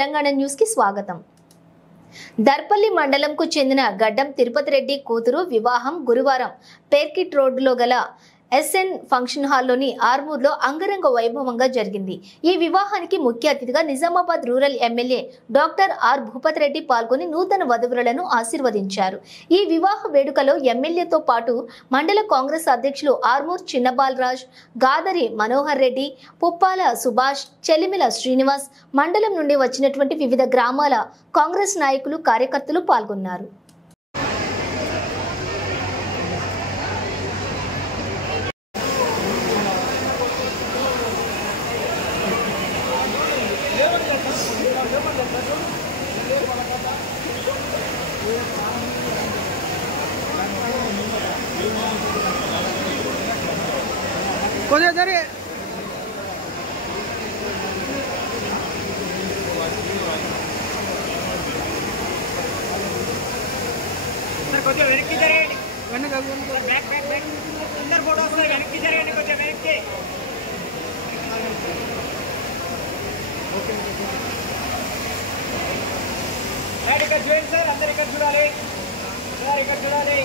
Telangana news కి స్వాగతం. దర్పల్లి మండలంకు చెందిన గడ్డం తిరుపతి రెడ్డి కూతురు వివాహం గురువారం పేర్కిట్ రోడ్డులో గల ఎస్ఎన్ ఫంక్షన్ హాల్లోని ఆర్మూర్లో అంగరంగ వైభవంగా జరిగింది. ఈ వివాహానికి ముఖ్య అతిథిగా Nizamabad rural MLA doctor R Bhupathi Reddy పాల్గొని నూతన వధువులను ఆశీర్వదించారు. ఈ వివాహ వేడుకలో ఎమ్మెల్యేతో పాటు మండల కాంగ్రెస్ అధ్యక్షులు ఆర్మూర్ చిన్నబాలరాజ్, గాదరి మనోహర్ రెడ్డి, పుప్పాల సుభాష్, చెలిమిల శ్రీనివాస్, మండలం నుండి వచ్చినటువంటి వివిధ గ్రామాల కాంగ్రెస్ నాయకులు, కార్యకర్తలు పాల్గొన్నారు. కొద్దిగా సరే కొంచెం వెనక్కి జరగండి. వెనక బ్యాక్ బ్యాక్ బ్యాక్ అందరు ఫోటోస్ వెనక్కి జరగండి, కొంచెం వెనక్కి. ఇక్కడ చూడండి సార్, అందరు ఇక్కడ చూడాలి సార్, ఇక్కడ చూడాలి.